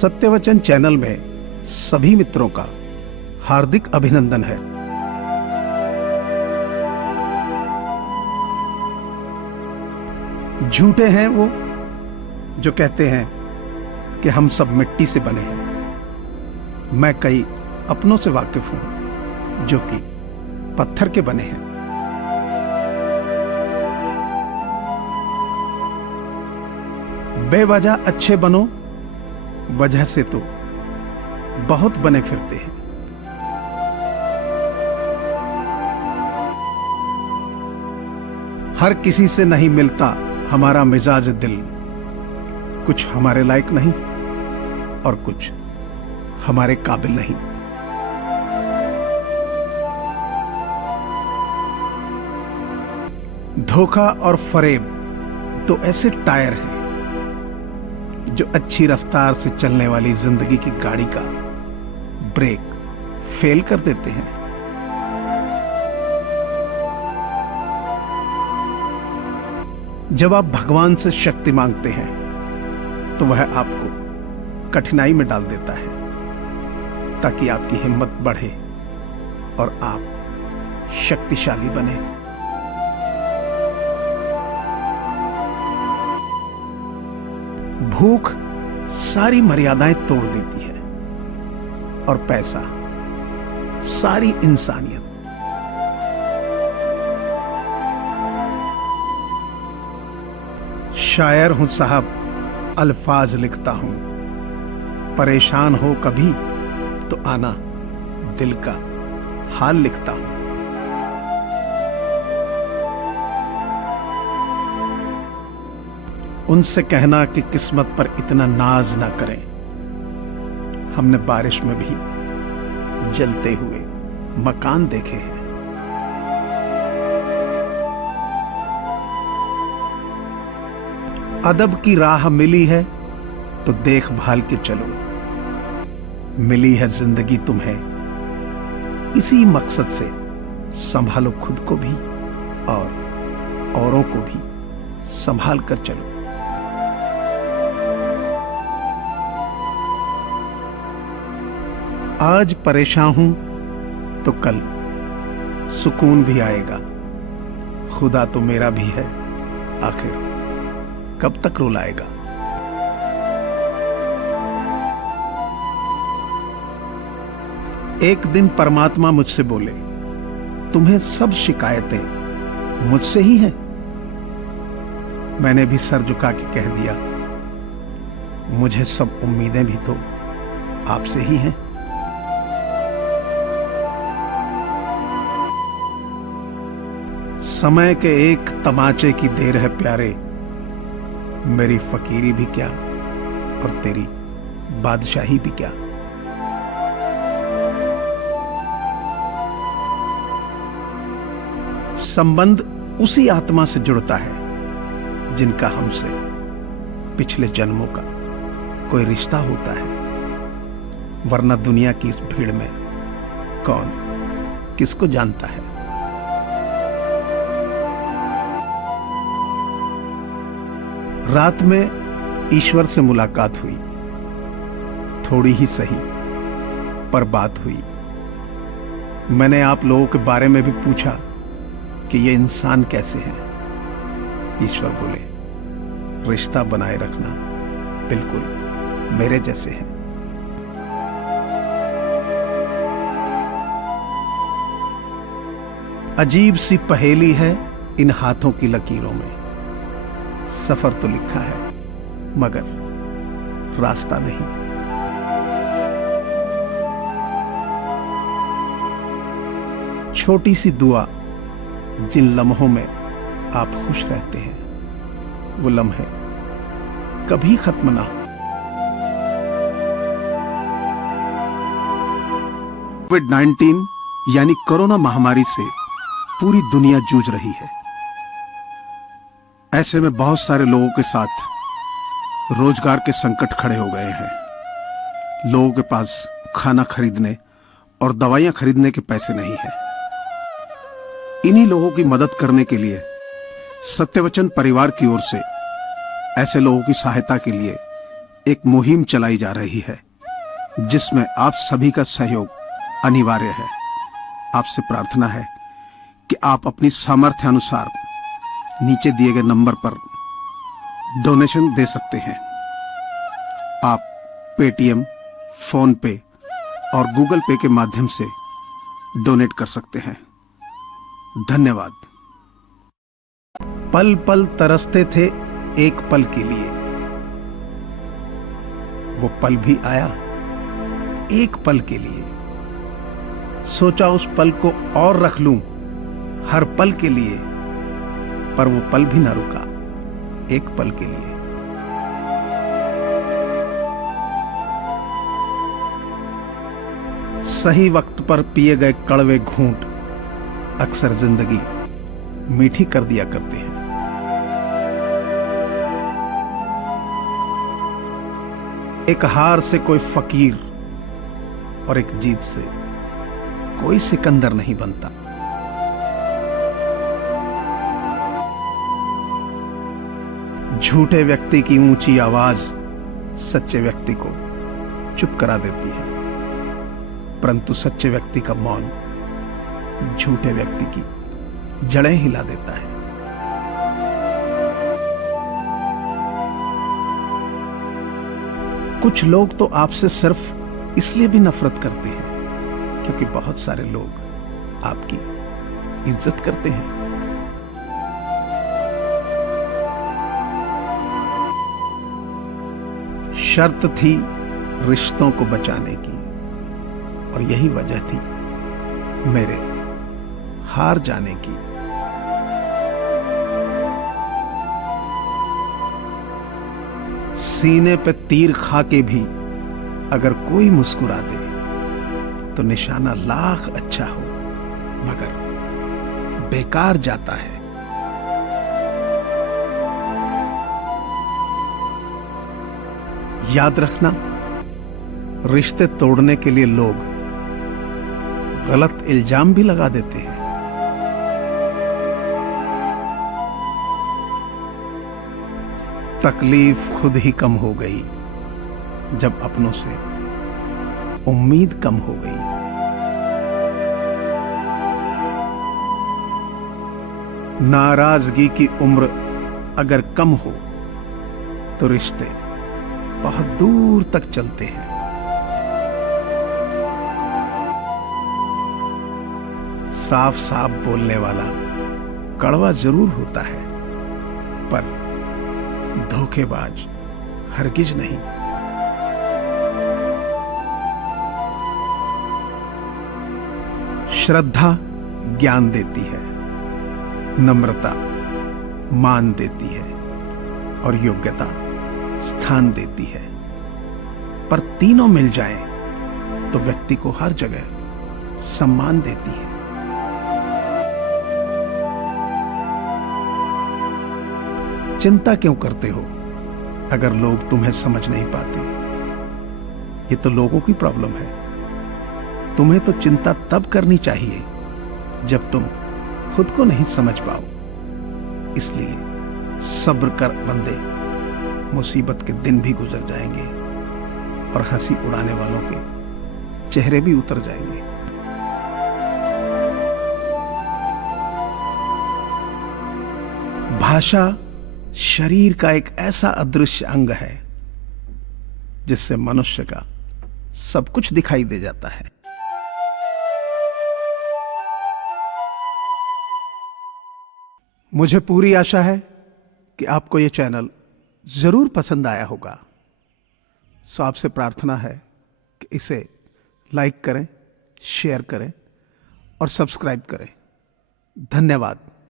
सत्यवचन channel में सभी मित्रों का हार्दिक अभिनंदन है। झूठे हैं वो जो कहते हैं कि हम सब मिट्टी से बने हैं। मैं कई अपनों से वाकिफ हूं जो कि पत्थर के बने हैं। बेवजह अच्छे बनो, वजह से तो बहुत बने फिरते हैं। हर किसी से नहीं मिलता हमारा मिजाज दिल, कुछ हमारे लायक नहीं और कुछ हमारे काबिल नहीं। धोखा और फरेब तो ऐसे टायर हैं जो अच्छी रफ्तार से चलने वाली जिंदगी की गाड़ी का ब्रेक फेल कर देते हैं। जब आप भगवान से शक्ति मांगते हैं तो वह आपको कठिनाई में डाल देता है ताकि आपकी हिम्मत बढ़े और आप शक्तिशाली बने। भूख सारी मर्यादाएं तोड़ देती है और पैसा सारी इंसानियत। शायर हूं साहब, अल्फाज लिखता हूं। परेशान हो कभी तो आना, दिल का हाल लिखता हूं। उनसे कहना कि किस्मत पर इतना नाज ना करें। हमने बारिश में भी जलते हुए मकान देखे हैं। अदब की राह मिली है तो देखभाल के चलो। मिली है जिंदगी तुम्हें, इसी मकसद से संभालो खुद को भी और औरों को भी संभाल कर चलो। आज परेशान हूं तो कल सुकून भी आएगा। खुदा तो मेरा भी है, आखिर कब तक रुलाएगा। एक दिन परमात्मा मुझसे बोले, तुम्हें सब शिकायतें मुझसे ही हैं। मैंने भी सर झुका के कह दिया, मुझे सब उम्मीदें भी तो आपसे ही हैं। समय के एक तमाचे की देर है प्यारे, मेरी फकीरी भी क्या और तेरी बादशाही भी क्या। संबंध उसी आत्मा से जुड़ता है जिनका हमसे पिछले जन्मों का कोई रिश्ता होता है, वरना दुनिया की इस भीड़ में कौन किसको जानता है। रात में ईश्वर से मुलाकात हुई, थोड़ी ही सही पर बात हुई। मैंने आप लोगों के बारे में भी पूछा कि ये इंसान कैसे हैं। ईश्वर बोले, रिश्ता बनाए रखना बिल्कुल मेरे जैसे हैं। अजीब सी पहेली है इन हाथों की लकीरों में। सफर तो लिखा है मगर रास्ता नहीं। छोटी सी दुआ, जिन लम्हों में आप खुश रहते हैं, वो लम्हे कभी खत्म ना हो। कोविड-19 यानी कोरोना महामारी से पूरी दुनिया जूझ रही है। ऐसे में बहुत सारे लोगों के साथ रोजगार के संकट खड़े हो गए हैं। लोगों के पास खाना खरीदने और दवाइयां खरीदने के पैसे नहीं हैं। इन्हीं लोगों की मदद करने के लिए सत्यवचन परिवार की ओर से ऐसे लोगों की सहायता के लिए एक मुहिम चलाई जा रही है जिसमें आप सभी का सहयोग अनिवार्य है। आपसे प्रार्थना है कि आप अपनी सामर्थ्य अनुसार नीचे दिए गए नंबर पर डोनेशन दे सकते हैं। आप पेटीएम, फोन पे और गूगल पे के माध्यम से डोनेट कर सकते हैं। धन्यवाद। पल पल तरसते थे एक पल के लिए, वो पल भी आया एक पल के लिए। सोचा उस पल को और रख लूं हर पल के लिए, पर वो पल भी ना रुका एक पल के लिए। सही वक्त पर पिए गए कड़वे घूंट अक्सर जिंदगी मीठी कर दिया करते हैं। एक हार से कोई फकीर और एक जीत से कोई सिकंदर नहीं बनता। झूठे व्यक्ति की ऊंची आवाज सच्चे व्यक्ति को चुप करा देती है, परंतु सच्चे व्यक्ति का मौन झूठे व्यक्ति की जड़ें हिला देता है। कुछ लोग तो आपसे सिर्फ इसलिए भी नफरत करते हैं क्योंकि बहुत सारे लोग आपकी इज्जत करते हैं। शर्त थी रिश्तों को बचाने की और यही वजह थी मेरे हार जाने की। सीने पे तीर खा के भी अगर कोई मुस्कुरा दे तो निशाना लाख अच्छा हो मगर बेकार जाता है। याद रखना, रिश्ते तोड़ने के लिए लोग गलत इल्जाम भी लगा देते हैं। तकलीफ खुद ही कम हो गई जब अपनों से उम्मीद कम हो गई। नाराजगी की उम्र अगर कम हो तो रिश्ते बहुत दूर तक चलते हैं। साफ साफ बोलने वाला कड़वा जरूर होता है पर धोखेबाज हरगिज नहीं। श्रद्धा ज्ञान देती है, नम्रता मान देती है और योग्यता स्थान देती है, पर तीनों मिल जाएं तो व्यक्ति को हर जगह सम्मान देती है। चिंता क्यों करते हो अगर लोग तुम्हें समझ नहीं पाते? ये तो लोगों की प्रॉब्लम है। तुम्हें तो चिंता तब करनी चाहिए जब तुम खुद को नहीं समझ पाओ। इसलिए सब्र कर बंदे, मुसीबत के दिन भी गुजर जाएंगे और हंसी उड़ाने वालों के चेहरे भी उतर जाएंगे। भाषा शरीर का एक ऐसा अदृश्य अंग है जिससे मनुष्य का सब कुछ दिखाई दे जाता है। मुझे पूरी आशा है कि आपको यह चैनल जरूर पसंद आया होगा। सो आपसे प्रार्थना है कि इसे लाइक करें, शेयर करें और सब्सक्राइब करें। धन्यवाद।